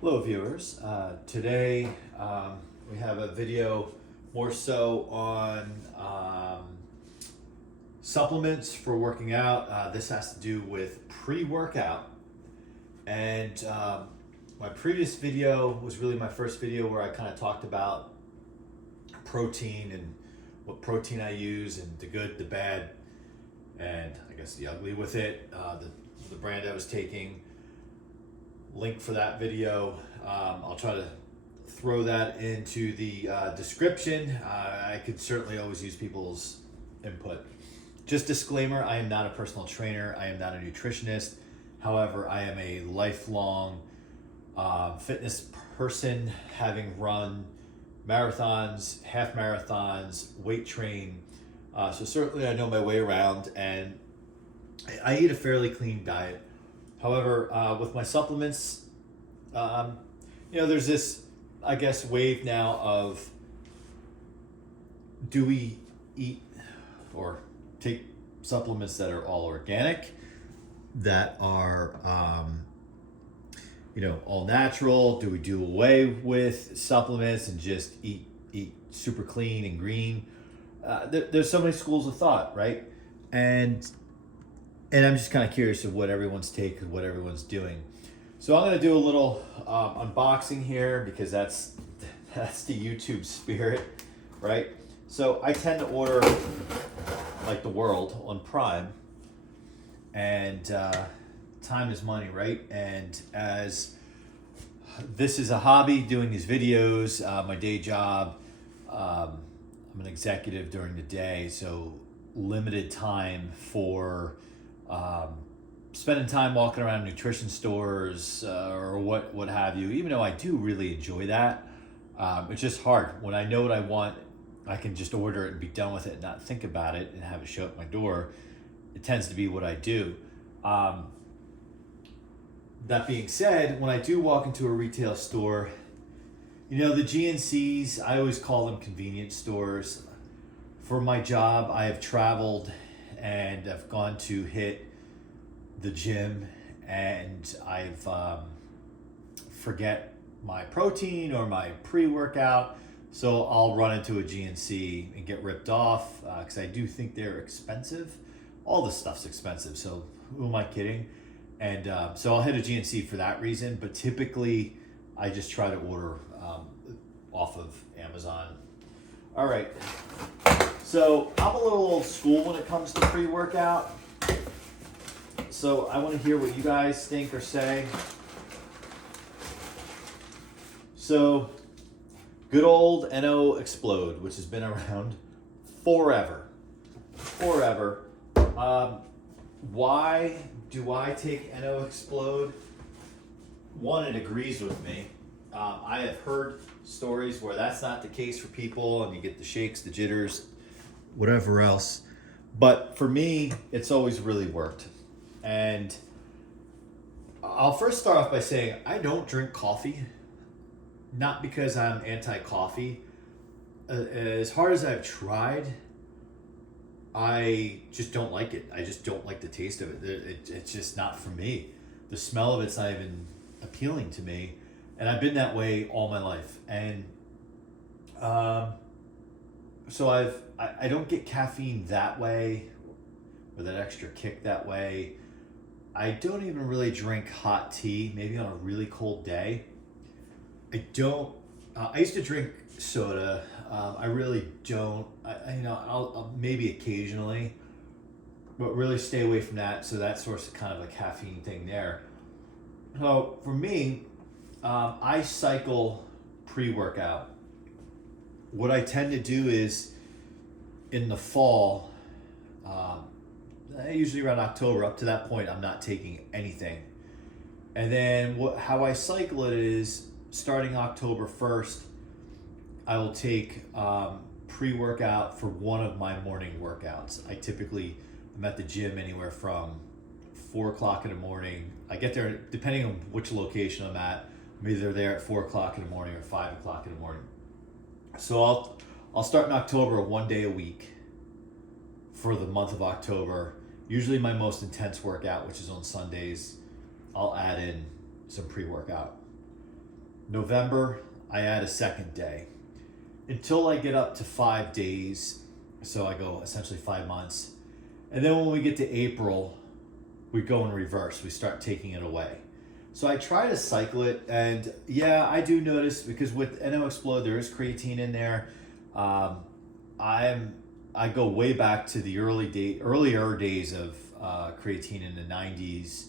Hello viewers, today we have a video more so on supplements for working out. This has to do with pre-workout, and my previous video was really my first video where I kind of talked about protein and what protein I use and the good, the bad, and I guess the ugly with it, the brand I was taking. Link for that video. I'll try to throw that into the description. I could certainly always use people's input. Just disclaimer, I am not a personal trainer. I am not a nutritionist. However, I am a lifelong fitness person, having run marathons, half marathons, weight train. So certainly I know my way around, and I eat a fairly clean diet. However, with my supplements, there's this, I guess, wave now of, do we eat or take supplements that are all organic, that are, all natural? Do we do away with supplements and just eat super clean and green? There's so many schools of thought, right? And I'm just kind of curious of what everyone's take and what everyone's doing. So I'm going to do a little unboxing here because that's the YouTube spirit, right? So I tend to order like the world on Prime, and time is money, right? And as this is a hobby, doing these videos, my day job, I'm an executive during the day, so limited time for spending time walking around nutrition stores or what have you. Even though I do really enjoy that, it's just hard. When I know what I want, I can just order it and be done with it and not think about it and have it show up at my door. It tends to be what I do. That being said, when I do walk into a retail store, the GNCs, I always call them convenience stores. For my job, I have traveled and I've gone to hit the gym, and I've forget my protein or my pre-workout, so I'll run into a GNC and get ripped off because I do think they're expensive. All this stuff's expensive, so who am I kidding? And so I'll hit a GNC for that reason, but typically I just try to order off of Amazon. All right. So I'm a little old school when it comes to pre-workout. So I want to hear what you guys think or say. So good old NoXplode, which has been around forever. Why do I take NoXplode? One, it agrees with me. I have heard stories where that's not the case for people, and you get the shakes, the jitters, whatever else. But for me, it's always really worked. And I'll first start off by saying I don't drink coffee, not because I'm anti-coffee. As hard as I've tried, I just don't like it. I just don't like the taste of it. It's just not for me. The smell of it's not even appealing to me. And I've been that way all my life. And so I don't get caffeine that way, or that extra kick that way. I don't even really drink hot tea, maybe on a really cold day. I used to drink soda. I really don't. I'll maybe occasionally, but really stay away from that. So that source of kind of a caffeine thing there. So for me, I cycle pre-workout. What I tend to do is in the fall, usually around October, up to that point, I'm not taking anything. And then how I cycle it is starting October 1st, I will take pre-workout for one of my morning workouts. I'm at the gym anywhere from 4 o'clock in the morning. I get there, depending on which location I'm at, I'm either there at 4 o'clock in the morning or 5 o'clock in the morning. So I'll start in October, one day a week for the month of October. Usually my most intense workout, which is on Sundays, I'll add in some pre-workout. November, I add a second day until I get up to 5 days. So I go essentially 5 months. And then when we get to April, we go in reverse. We start taking it away. So I try to cycle it, and yeah, I do notice, because with NoXplode there is creatine in there. I go way back to the earlier days of creatine in the 90s,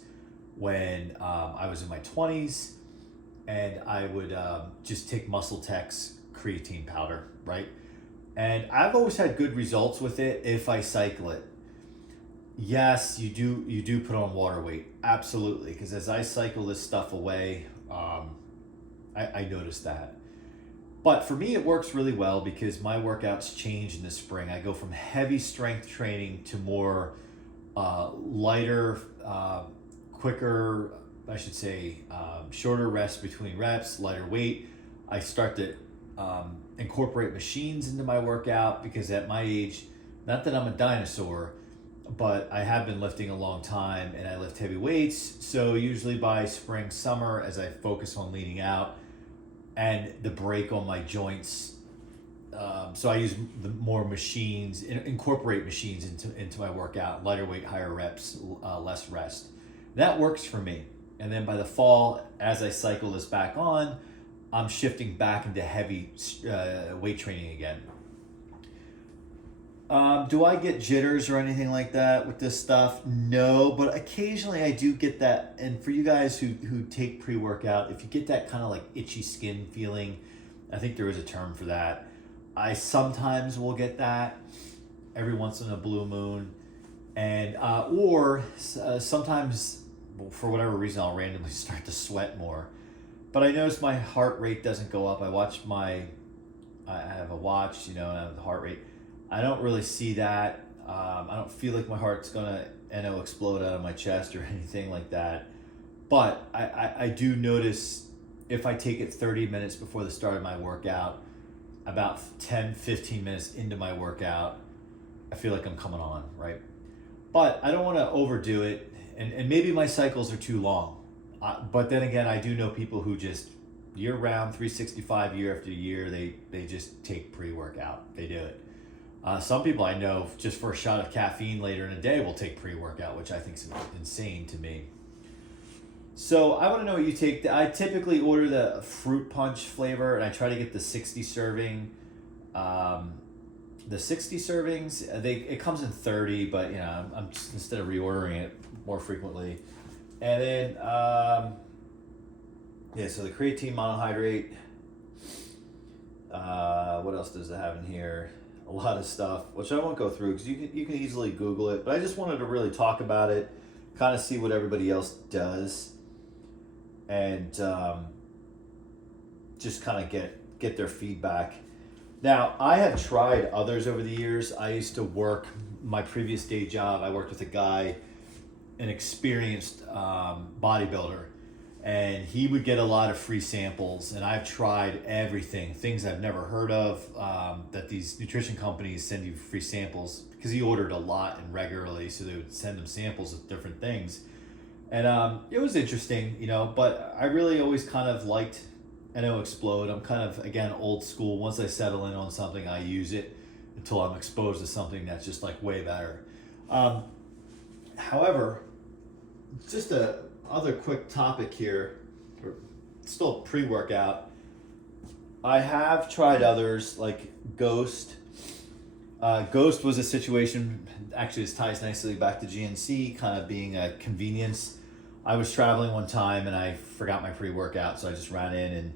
when I was in my 20s, and I would just take Muscle Tech's creatine powder, right? And I've always had good results with it if I cycle it. Yes, you do put on water weight, absolutely, because as I cycle this stuff away, I noticed that. But for me, it works really well because my workouts change in the spring. I go from heavy strength training to more lighter, quicker, I should say, shorter rest between reps, lighter weight. I start to incorporate machines into my workout because at my age, not that I'm a dinosaur, but I have been lifting a long time and I lift heavy weights. So usually by spring, summer, as I focus on leaning out and the break on my joints, so I use the more machines, incorporate machines into my workout, lighter weight, higher reps, less rest. That works for me. And then by the fall, as I cycle this back on, I'm shifting back into heavy weight training again. Do I get jitters or anything like that with this stuff? No, but occasionally I do get that. And for you guys who take pre-workout, if you get that kind of like itchy skin feeling, I think there is a term for that. I sometimes will get that every once in a blue moon. And sometimes, for whatever reason, I'll randomly start to sweat more. But I notice my heart rate doesn't go up. I have a watch, and I have the heart rate. I don't really see that. I don't feel like my heart's gonna explode out of my chest or anything like that. But I do notice if I take it 30 minutes before the start of my workout, about 10, 15 minutes into my workout, I feel like I'm coming on, right? But I don't want to overdo it, and maybe my cycles are too long. But then again, I do know people who just year-round, 365, year after year, they just take pre-workout. They do it. Some people I know, just for a shot of caffeine later in the day, will take pre-workout, which I think is insane to me. So I want to know what you take. I typically order the fruit punch flavor, and I try to get the 60 serving. The 60 servings, it comes in 30, but I'm just, instead of reordering it more frequently. And then, so the creatine monohydrate. What else does it have in here? A lot of stuff, which I won't go through because you can easily Google it. But I just wanted to really talk about it, kind of see what everybody else does, and just kind of get their feedback. Now, I have tried others over the years. I used to work, my previous day job, I worked with a guy, an experienced bodybuilder, and he would get a lot of free samples, and I've tried everything, things I've never heard of, that these nutrition companies send you free samples, because he ordered a lot and regularly, so they would send him samples of different things. And it was interesting, but I really always kind of liked NoXplode. I'm kind of, again, old school. Once I settle in on something, I use it until I'm exposed to something that's just like way better. However, just a other quick topic here, or still pre-workout. I have tried others like Ghost. Ghost was a situation, actually this ties nicely back to GNC, kind of being a convenience. I was traveling one time and I forgot my pre-workout, so I just ran in, and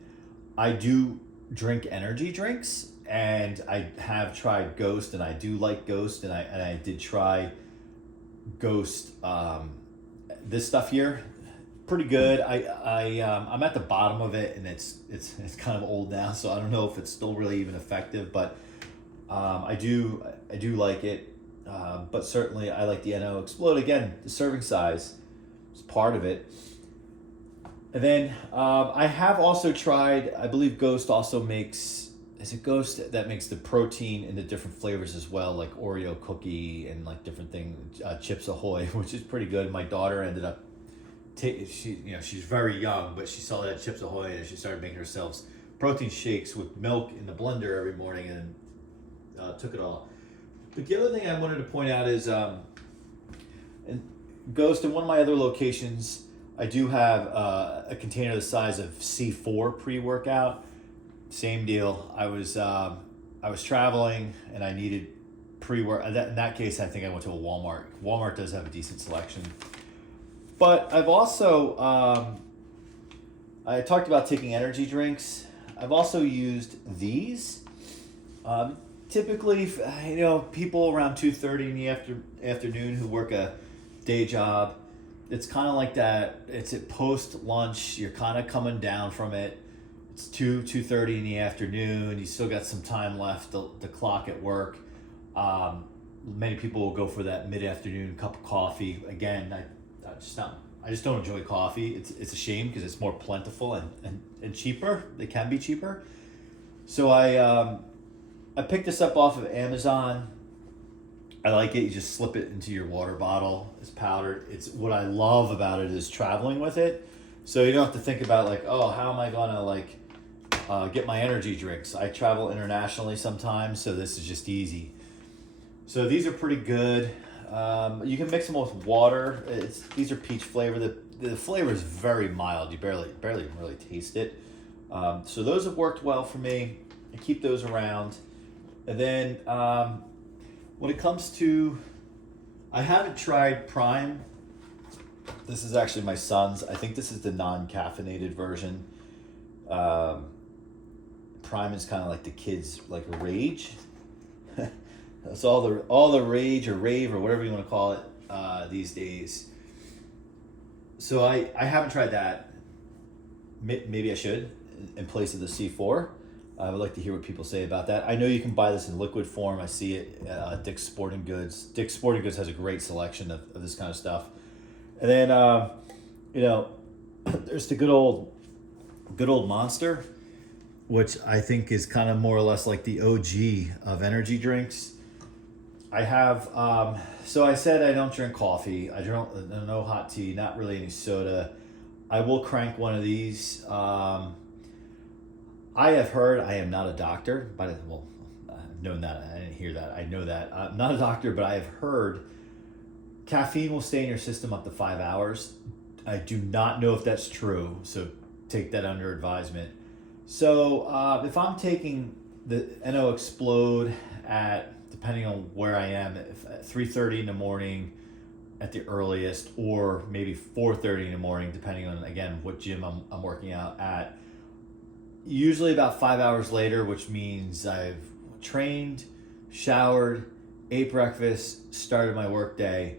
I do drink energy drinks, and I have tried Ghost, and I do like Ghost, and I did try Ghost this stuff here. Pretty good. I'm at the bottom of it, and it's kind of old now, so I don't know if it's still really even effective, but I do like it. But certainly I like the NoXplode. Again, the serving size is part of it. And then I have also tried, I believe Ghost also makes, is it Ghost that makes the protein in the different flavors as well, like Oreo cookie and like different things, Chips Ahoy, which is pretty good. My daughter ended up she's very young, but she saw that Chips Ahoy and she started making herself protein shakes with milk in the blender every morning and took it all. But the other thing I wanted to point out is, and goes to one of my other locations, I do have a container the size of C4 pre-workout. Same deal. I was traveling and I needed pre-work. In that case, I think I went to a Walmart. Walmart does have a decent selection. But I've also, I talked about taking energy drinks. I've also used these. Typically, people around 2:30 in the afternoon who work a day job, it's kind of like that. It's at post lunch. You're kind of coming down from it. It's 2:30 in the afternoon. You still got some time left. The clock at work. Many people will go for that mid-afternoon cup of coffee. Again, I just don't enjoy coffee. It's a shame because it's more plentiful and cheaper. They can be cheaper. So I picked this up off of Amazon. I like it. You just slip it into your water bottle. It's powdered. It's what I love about it is traveling with it. So you don't have to think about like, oh, how am I gonna get my energy drinks? I travel internationally sometimes, so this is just easy. So these are pretty good. You can mix them with water. These are peach flavor. The flavor is very mild. You barely really taste it. So those have worked well for me. I keep those around. And then when it comes to, I haven't tried Prime. This is actually my son's. I think this is the non-caffeinated version. Prime is kind of like the kids, like a Rage. That's all the rage or rave or whatever you want to call it these days. So I haven't tried that. Maybe I should in place of the C4. I would like to hear what people say about that. I know you can buy this in liquid form. I see it at Dick's Sporting Goods. Dick's Sporting Goods has a great selection of this kind of stuff. And then, there's the good old Monster, which I think is kind of more or less like the OG of energy drinks. I have, so I said I don't drink coffee. I don't, no hot tea, not really any soda. I will crank one of these. I have heard, I am not a doctor, but I've known that. I didn't hear that. I know that. I'm not a doctor, but I have heard caffeine will stay in your system up to 5 hours. I do not know if that's true, so take that under advisement. So if I'm taking the NoXplode at, depending on where I am, at 3:30 in the morning at the earliest, or maybe 4:30 in the morning, depending on, again, what gym I'm working out at, usually about 5 hours later, which means I've trained, showered, ate breakfast, started my work day.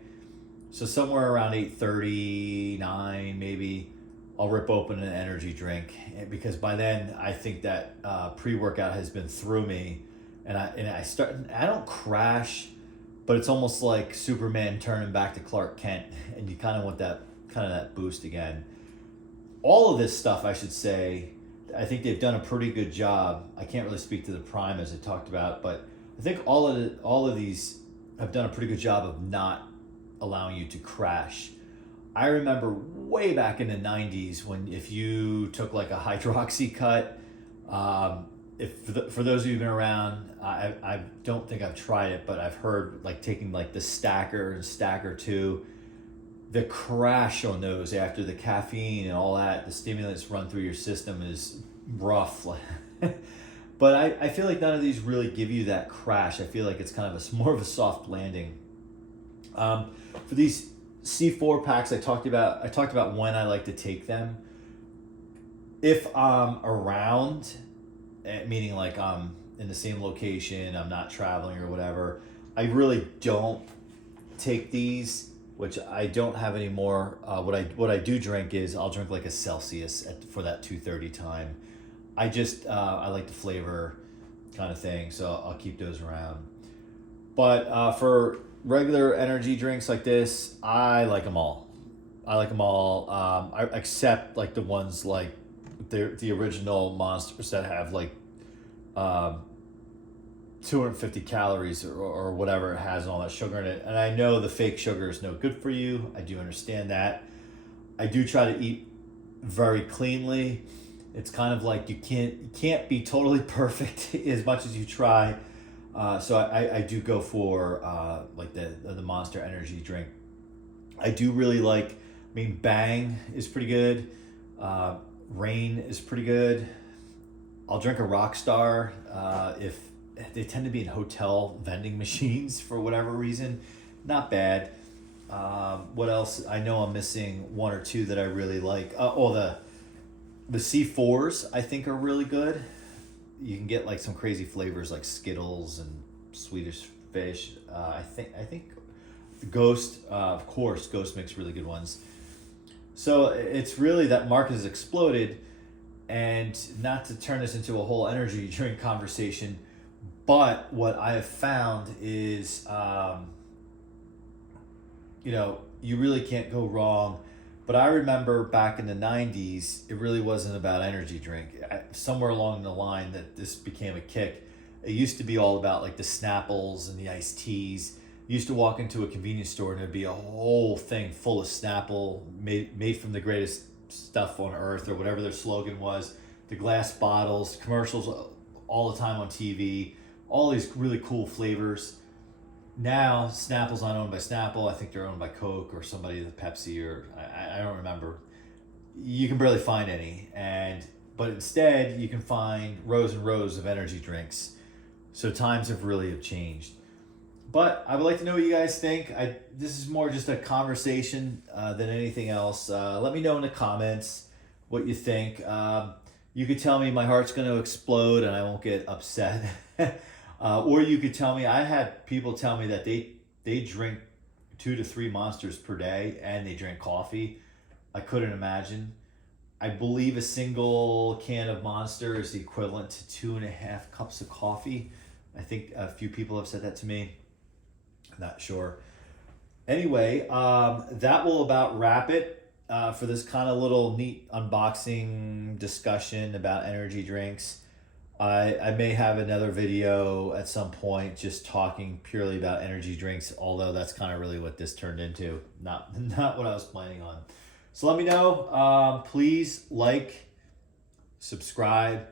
So somewhere around 8:39, maybe, I'll rip open an energy drink, because by then I think that pre-workout has been through me, and I don't crash, but it's almost like Superman turning back to Clark Kent, and you kind of want that boost again. All of this stuff, I should say, I think they've done a pretty good job. I can't really speak to the Prime as I talked about, but I think all of these have done a pretty good job of not allowing you to crash. I remember way back in the 90s when if you took like a hydroxy cut, for those of you who've been around, I don't think I've tried it, but I've heard like taking like the Stacker and Stacker 2, the crash on those after the caffeine and all that, the stimulants run through your system is rough. But I feel like none of these really give you that crash. I feel like it's kind of more of a soft landing. For these C4 packs, I talked about when I like to take them. If I'm around, meaning like I'm in the same location, I'm not traveling or whatever, I really don't take these, which I don't have anymore. What I do drink is I'll drink like a Celsius for that 2:30 time. I like the flavor kind of thing, so I'll keep those around. But for regular energy drinks like this, I like them all. I except like the ones like the original Monsters that have like 250 calories or whatever it has and all that sugar in it. And I know the fake sugar is no good for you. I do understand that. I do try to eat very cleanly. It's kind of like you can't be totally perfect as much as you try. So I do go for like the Monster energy drink. I do really like, I mean, Bang is pretty good. Rain is pretty good. I'll drink a Rockstar if they tend to be in hotel vending machines for whatever reason. Not bad. What else? I know I'm missing one or two that I really like. The C4s I think are really good. You can get like some crazy flavors like Skittles and Swedish Fish. I think Ghost, of course, Ghost makes really good ones. So it's really, that market has exploded. And not to turn this into a whole energy drink conversation, but what I have found is, you really can't go wrong. But I remember back in the 90s, it really wasn't about energy drink. Somewhere along the line that this became a kick. It used to be all about like the Snapples and the iced teas. You used to walk into a convenience store and there'd be a whole thing full of Snapple made from the greatest stuff on earth, or whatever their slogan was. The glass bottles, commercials all the time on TV, all these really cool flavors. Now Snapple's not owned by Snapple. I think they're owned by Coke or somebody, the Pepsi, or I don't remember. You can barely find any, but instead you can find rows and rows of energy drinks. So times have changed. But I would like to know what you guys think. This is more just a conversation than anything else. Let me know in the comments what you think. You could tell me my heart's going to explode and I won't get upset. Or you could tell me, I had people tell me that they drink 2 to 3 Monsters per day and they drink coffee. I couldn't imagine. I believe a single can of Monster is the equivalent to 2.5 cups of coffee. I think a few people have said that to me. I'm not sure. Anyway, that will about wrap it for this kind of little neat unboxing discussion about energy drinks. I may have another video at some point just talking purely about energy drinks, although that's kind of really what this turned into, not what I was planning on. So let me know. Please like, subscribe.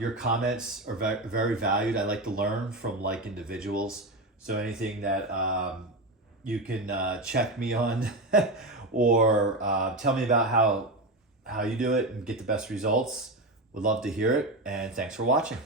Your comments are very valued. I like to learn from like individuals. So anything that you can check me on or tell me about how you do it and get the best results. Would love to hear it, and thanks for watching.